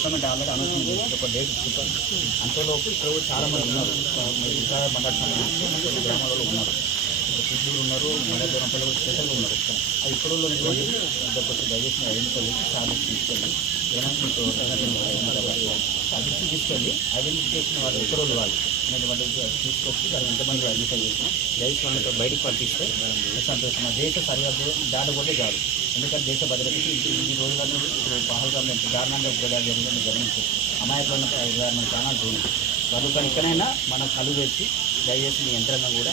Government already announcement ఒక date ఇచ్చింది అంతలోపు ఇక్కడ కూడా చాలా మంది ఉన్నారు. ఇంకా మాట్లాడుతున్నారు గ్రామాలలో ఉన్నారు. సిద్ధులు ఉన్నారు మన దూరంపల్లి స్పెషల్గా ఉన్నారు ఇక్కడ. ఇక్కడ వాళ్ళు దయచేసి ఐడెంటిఫై చేసి తీసుకెళ్ళి ఏమైనా మీకు ఆ తీసుకెళ్ళి ఐడెంటిఫికేషన్ వాళ్ళు ఎక్కడ వాళ్ళు అనేటువంటి తీసుకొచ్చి దాన్ని ఎంతమంది ఐడెంటిఫై చేసిన దయచేసి వాళ్ళతో బయటకు పంపిస్తే సంతోషం దేశ సరిహద్దు దాటబోతే కాదు ఎందుకంటే దేశ భద్రతకి ఈ- రోజులను ఇప్పుడు పహల్గాంలో దారుణంగా ఉపయోగాలు జరిగిందని గమనించు అమాయకులను చాలా చూడండి కనుక ఇక్కడైనా మనం కలు తెచ్చి దయచేసి మీ యంత్రాంగం కూడా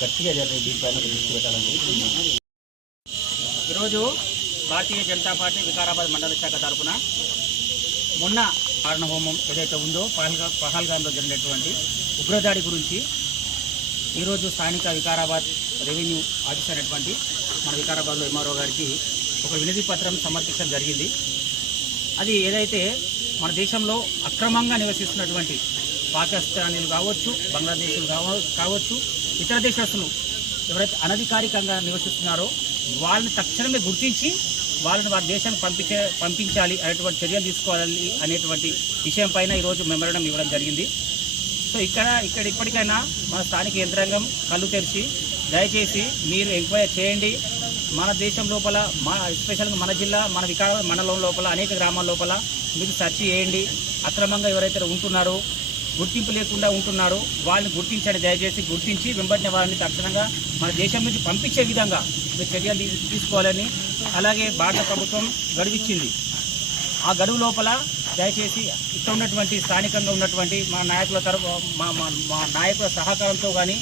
గట్టిగా జరిగిన దీనిపైన ఒక దృష్టి పెట్టాలని ఈరోజు భారతీయ జనతా పార్టీ వికారాబాద్ మండల శాఖ తరఫున మొన్న కారణ హోమం ఏదైతే ఉందో పహల్గా పహల్గాంలో జరిగినటువంటి ఉగ్రదాడి గురించి ఈరోజు స్థానిక వికారాబాద్ రెవెన్యూ ఆఫీసర్ అయినటువంటి మన వికారాబాద్లో ఎంఆర్ఓ గారికి ఒక వినతి పత్రం సమర్పించడం జరిగింది. అది ఏదైతే మన దేశంలో అక్రమంగా నివసిస్తున్నటువంటి పాకిస్తానీలు కావచ్చు బంగ్లాదేశీలు కావచ్చు ఇతర దేశస్తులు ఎవరైతే అనధికారికంగా నివసిస్తున్నారో వాళ్ళని తక్షణమే గుర్తించి వాళ్ళని వారి దేశానికి పంపించే పంపించాలి అనేటువంటి చర్యలు తీసుకోవాలి అనేటువంటి విషయం పైన ఈరోజు మెమరణం ఇవ్వడం జరిగింది. సో ఇక్కడ ఇక్కడ ఇప్పటికైనా మన స్థానిక యంత్రాంగం కళ్ళు తెరిచి దయచేసి మీరు ఎంక్వైరీ చేయండి. మన దేశం లోపల మన ఎస్పెషల్గా మన జిల్లా మన వికారాబాద్ మండలం లోపల అనేక గ్రామాల లోపల మీరు సెర్చ్ చేయండి. అక్రమంగా ఎవరైతే ఉంటున్నారో గుర్తింపు లేకుండా ఉంటున్నారో వాళ్ళని గుర్తించండి. దయచేసి గుర్తించి వెంబడిన వారిని తక్షణంగా మన దేశం నుంచి పంపించే విధంగా మీరు చర్యలు తీసుకోవాలని అలాగే భారత ప్రభుత్వం గడువిచ్చింది. ఆ గడువు లోపల దయచేసి ఇక్కడ ఉన్నటువంటి స్థానికంగా ఉన్నటువంటి మా నాయకుల తరపు మా మా మా నాయకుల సహకారంతో కానీ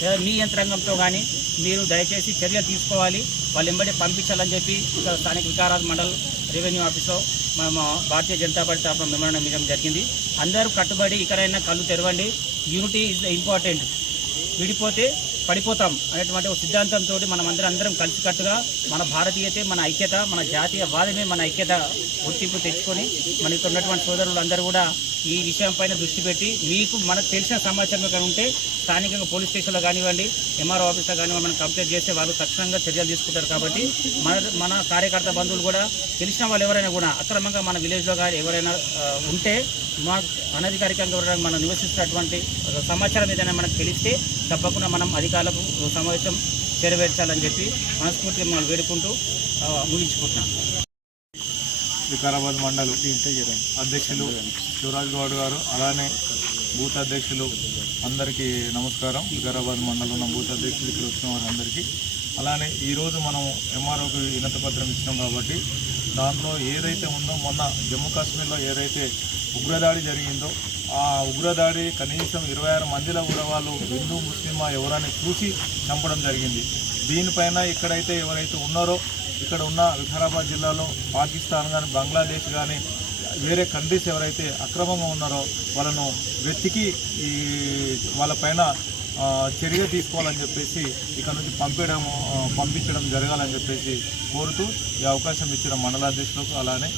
లేదా మీ యంత్రాంగంతో కానీ మీరు దయచేసి చర్యలు తీసుకోవాలి. వాళ్ళు వెంబడి పంపించాలని చెప్పి ఇక్కడ స్థానిక వికారాజ్ మండల్ రెవెన్యూ ఆఫీస్లో మేము భారతీయ జనతా పార్టీ తరఫున మెమరణం ఇవ్వడం జరిగింది. అందరూ కట్టుబడి ఇక్కడైనా కళ్ళు తెరవండి. యూనిటీ ఇస్ ద ఇంపార్టెంట్ విడిపోతే పడిపోతాం అనేటువంటి ఒక సిద్ధాంతంతో మనం అందరం అందరం కలిసికట్టుగా మన భారతీయతే మన ఐక్యత మన జాతీయ వాదమే మన ఐక్యత గుర్తింపు తెచ్చుకొని మన ఇక్కడ ఉన్నటువంటి సోదరులు అందరూ కూడా ఈ విషయం పైన దృష్టి పెట్టి మీకు మనకు తెలిసిన సమాచారం కనుక ఉంటే స్థానికంగా పోలీస్ స్టేషన్లో కానివ్వండి ఎంఆర్ఓ ఆఫీస్లో కానివ్వండి మనం కంప్లైంట్ చేస్తే వాళ్ళు తక్షణంగా చర్యలు తీసుకుంటారు కాబట్టి మన మన కార్యకర్త బంధువులు కూడా తెలిసిన వాళ్ళు ఎవరైనా కూడా అక్రమంగా మన విలేజ్లో కానీ ఎవరైనా ఉంటే మా అనధికారికంగా మనం నివసిస్తున్నటువంటి సమాచారం ఏదైనా మనకు తెలిస్తే తప్పకుండా మనం వర్గాలకు సమావేశం చేరవేర్చాలని చెప్పి మనస్ఫూర్తిగా మనం వేడుకుంటూ ఆ, ముగించుకుంటున్నాం. వికారాబాద్ మండలి అధ్యక్షులు శివరాజ్ గౌడ్ గారు అలానే బూత్ అధ్యక్షులు అందరికీ నమస్కారం. వికారాబాద్ మండలం ఉన్న బూత్ అధ్యక్షులు ఇక్కడ వచ్చిన వారందరికీ. అలానే ఈరోజు మనం ఎంఆర్ఓకి వినతి పత్రం ఇచ్చినాం కాబట్టి దాంట్లో ఏదైతే ఉందో మొన్న జమ్మూ కాశ్మీర్లో ఏదైతే ఉగ్రదాడి జరిగిందో ఆ ఉగ్రదాడి కనీసం ఇరవై ఆరు మందిలో కూడా వాళ్ళు హిందూ ముస్లిమా ఎవరని చూసి చంపడం జరిగింది. దీనిపైన ఎక్కడైతే ఎవరైతే ఉన్నారో ఇక్కడ ఉన్న వికారాబాద్ జిల్లాలో పాకిస్తాన్ కానీ బంగ్లాదేశ్ కానీ వేరే కంట్రీస్ ఎవరైతే అక్రమంగా ఉన్నారో వాళ్ళను వెతికి ఈ వాళ్ళపైన చర్య తీసుకోవాలని చెప్పేసి ఇక్కడ నుంచి పంపించడం పంపించడం జరగాలని చెప్పేసి కోరుతూ ఈ అవకాశం ఇచ్చిన మండలాధ్యక్షులకు అలానే